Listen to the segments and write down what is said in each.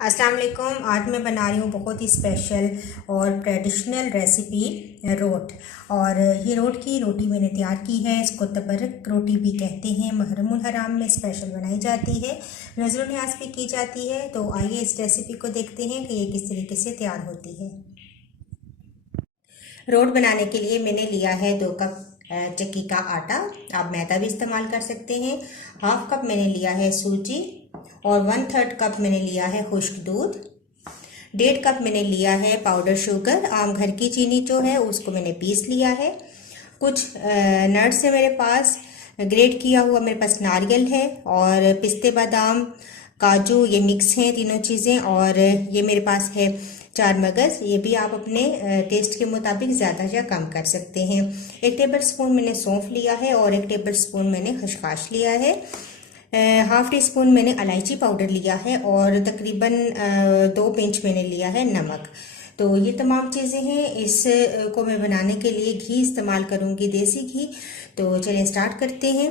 अस्सलाम वालेकुम। आज मैं बना रही हूँ बहुत ही स्पेशल और ट्रेडिशनल रेसिपी रोट। और ये रोट की रोटी मैंने तैयार की है। इसको तबरक रोटी भी कहते हैं। मुहर्रमुल हराम में स्पेशल बनाई जाती है, नज़र न्याज भी की जाती है। तो आइए इस रेसिपी को देखते हैं कि ये किस तरीके से तैयार होती है। रोट बनाने के लिए मैंने लिया है 2 कप चक्की का आटा। आप मैदा भी इस्तेमाल कर सकते हैं। हाफ कप मैंने लिया है सूजी और 1/3 कप मैंने लिया है खुश्क दूध। 1.5 कप मैंने लिया है पाउडर शुगर। आम घर की चीनी जो है उसको मैंने पीस लिया है। कुछ नट्स है मेरे पास, ग्रेट किया हुआ मेरे पास नारियल है और पिस्ते बादाम काजू, ये मिक्स हैं तीनों चीज़ें। और ये मेरे पास है 4 मगज़। ये भी आप अपने टेस्ट के मुताबिक ज़्यादा या कम कर सकते हैं। 1 टेबल स्पून मैंने सौंफ लिया है और 1 टेबल स्पून मैंने खसखस लिया है। हाफ टी स्पून मैंने इलायची पाउडर लिया है और तकरीबन 2 पिंच मैंने लिया है नमक। तो ये तमाम चीज़ें हैं। इस को मैं बनाने के लिए घी इस्तेमाल करूँगी, देसी घी। तो चलिए स्टार्ट करते हैं।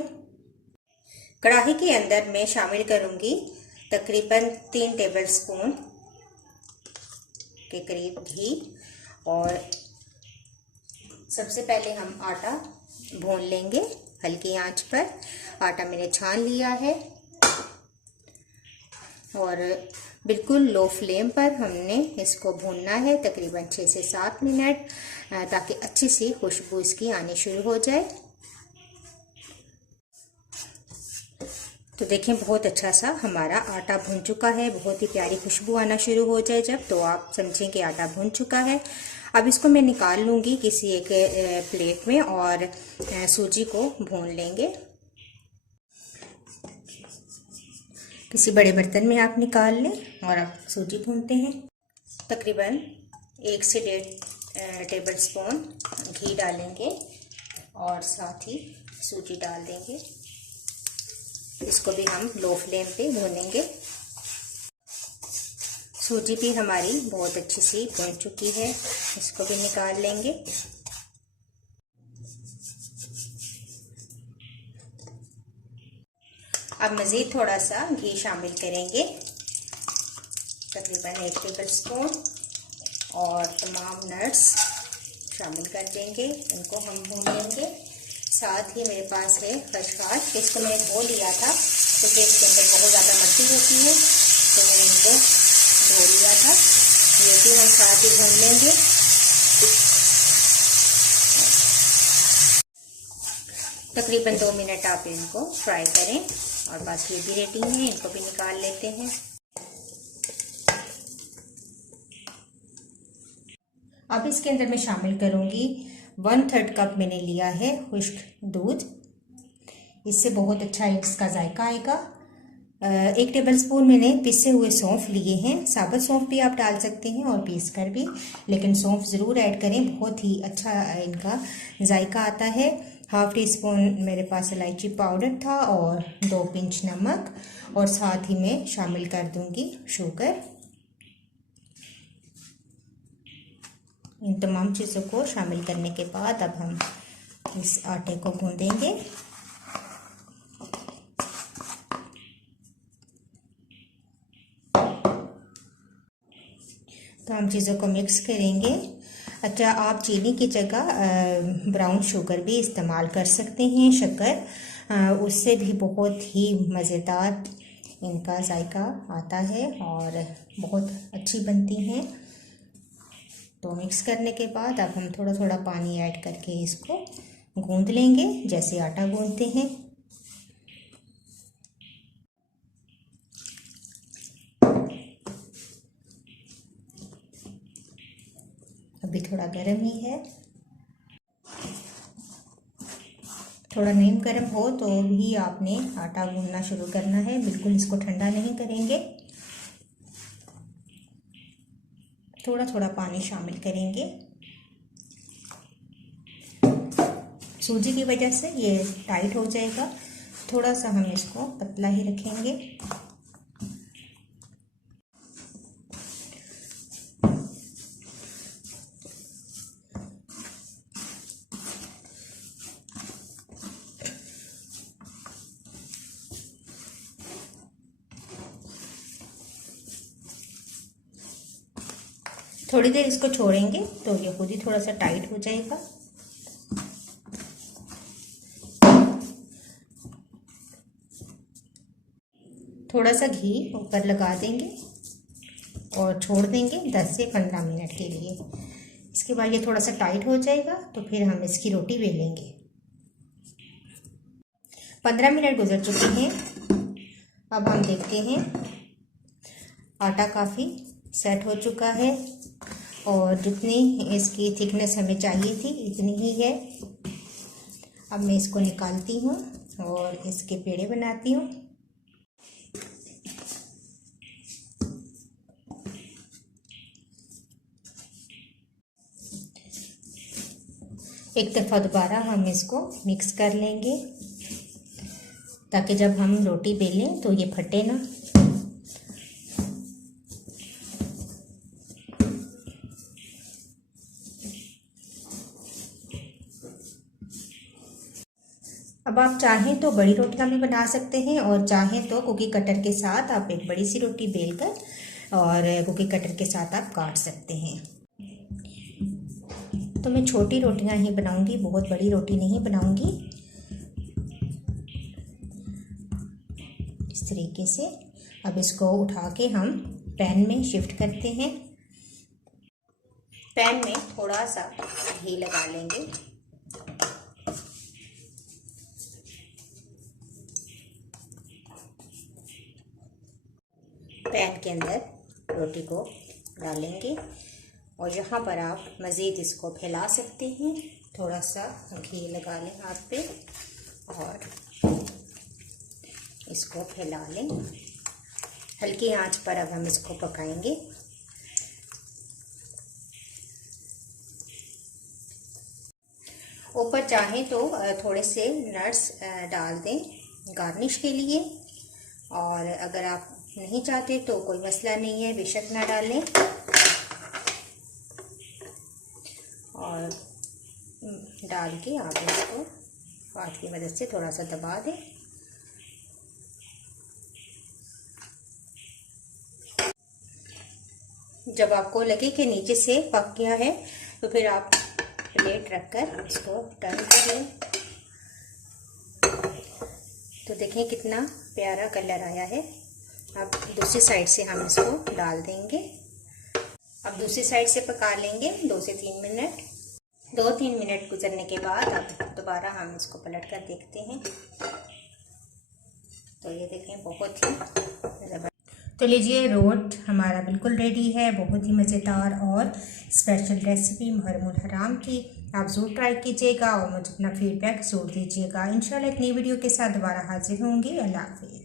कढ़ाई के अंदर मैं शामिल करूँगी तकरीबन 3 टेबल स्पून के करीब घी। और सबसे पहले हम आटा भून लेंगे हल्की आंच पर। आटा मैंने छान लिया है और बिल्कुल लो फ्लेम पर हमने इसको भूनना है तकरीबन 6 से 7 मिनट, ताकि अच्छी सी खुशबू इसकी आनी शुरू हो जाए। तो देखें बहुत अच्छा सा हमारा आटा भून चुका है। बहुत ही प्यारी खुशबू आना शुरू हो जाए जब, तो आप समझें कि आटा भून चुका है। अब इसको मैं निकाल लूँगी किसी एक प्लेट में और सूजी को भून लेंगे। किसी बड़े बर्तन में आप निकाल लें और आप सूजी भूनते हैं। तकरीबन 1 से 1.5 टेबल स्पून घी डालेंगे और साथ ही सूजी डाल देंगे। इसको भी हम लो फ्लेम पे भूनेंगे। सूजी भी हमारी बहुत अच्छी सी भून चुकी है, इसको भी निकाल लेंगे। अब मज़ीद थोड़ा सा घी शामिल करेंगे, तकरीबन 1 टेबल स्पून, और तमाम नट्स शामिल कर देंगे। इनको हम भून लेंगे। साथ ही मेरे पास है खसखस। इसको मैंने धो लिया था क्योंकि इसके अंदर बहुत ज़्यादा मिट्टी होती है, तो मैंने इनको धो लिया था। ये भी हम साथ ही भून लेंगे। तकरीबन 2 मिनट आप इनको फ्राई करें और बस ये भी रेडी है। इनको भी निकाल लेते हैं। अब इसके अंदर मैं शामिल करूँगी 1/3 कप मैंने लिया है खुश्क दूध। इससे बहुत अच्छा इसका जायका आएगा। 1 टेबल स्पून मैंने पिसे हुए सौंफ लिए हैं। साबुत सौंफ भी आप डाल सकते हैं और पीस कर भी, लेकिन सौंफ ज़रूर ऐड करें, बहुत ही अच्छा इनका जायका आता है। हाफ टी स्पून मेरे पास इलायची पाउडर था और 2 पिंच नमक, और साथ ही मैं शामिल कर दूंगी शुगर। इन तमाम चीज़ों को शामिल करने के बाद अब हम इस आटे को गूंदेंगे। तो हम चीज़ों को मिक्स करेंगे। अच्छा, आप चीनी की जगह ब्राउन शुगर भी इस्तेमाल कर सकते हैं, शक्कर। उससे भी बहुत ही मज़ेदार इनका जायका आता है और बहुत अच्छी बनती हैं। तो मिक्स करने के बाद अब हम थोड़ा थोड़ा पानी ऐड करके इसको गूंद लेंगे जैसे आटा गूंदते हैं। अभी थोड़ा गर्म ही है। थोड़ा नीम गर्म हो तो भी आपने आटा गूंदना शुरू करना है, बिल्कुल इसको ठंडा नहीं करेंगे। थोड़ा थोड़ा पानी शामिल करेंगे। सूजी की वजह से ये टाइट हो जाएगा, थोड़ा सा हम इसको पतला ही रखेंगे। थोड़ी देर इसको छोड़ेंगे तो ये खुद ही थोड़ा सा टाइट हो जाएगा। थोड़ा सा घी ऊपर लगा देंगे और छोड़ देंगे 10 से 15 मिनट के लिए। इसके बाद ये थोड़ा सा टाइट हो जाएगा तो फिर हम इसकी रोटी बेलेंगे। 15 मिनट गुजर चुके हैं। अब हम देखते हैं आटा काफ़ी सेट हो चुका है और जितनी इसकी थिकनेस हमें चाहिए थी इतनी ही है। अब मैं इसको निकालती हूँ और इसके पेड़े बनाती हूँ। एक दफ़ा दोबारा हम इसको मिक्स कर लेंगे ताकि जब हम रोटी बेलें तो ये फटे ना। अब आप चाहें तो बड़ी रोटियां भी बना सकते हैं और चाहें तो कुकी कटर के साथ आप एक बड़ी सी रोटी बेलकर और कुकी कटर के साथ आप काट सकते हैं। तो मैं छोटी रोटियां ही बनाऊंगी, बहुत बड़ी रोटी नहीं बनाऊंगी। इस तरीके से अब इसको उठा के हम पैन में शिफ्ट करते हैं। पैन में थोड़ा सा घी लगा लेंगे। पैन के अंदर रोटी को डालेंगे और यहाँ पर आप मज़ीद इसको फैला सकते हैं। थोड़ा सा घी लगा लें हाथ पे और इसको फैला लें। हल्की आंच पर अब हम इसको पकाएंगे। ऊपर चाहें तो थोड़े से नट्स डाल दें गार्निश के लिए, और अगर आप नहीं चाहते तो कोई मसला नहीं है, बेशक ना डालें। और डाल के आप इसको हाथ की मदद से थोड़ा सा दबा दें। जब आपको लगे कि नीचे से पक गया है तो फिर आप प्लेट रखकर इसको टर्न कर लें। तो देखें कितना प्यारा कलर आया है। अब दूसरी साइड से हम इसको डाल देंगे। अब दूसरी साइड से पका लेंगे 2 से 3 मिनट। 2-3 मिनट गुजरने के बाद अब दोबारा हम इसको पलट कर देखते हैं। तो ये देखें बहुत ही ज़बरदस्त। तो लीजिए रोट हमारा बिल्कुल रेडी है। बहुत ही मज़ेदार और स्पेशल रेसिपी मुहर्रमुल हराम की। आप ज़रूर ट्राई कीजिएगा और मुझे अपना फीडबैक ज़रूर दीजिएगा। इंशाल्लाह एक नई वीडियो के साथ दोबारा हाजिर होंगी। अल्लाह हाफ़िज़।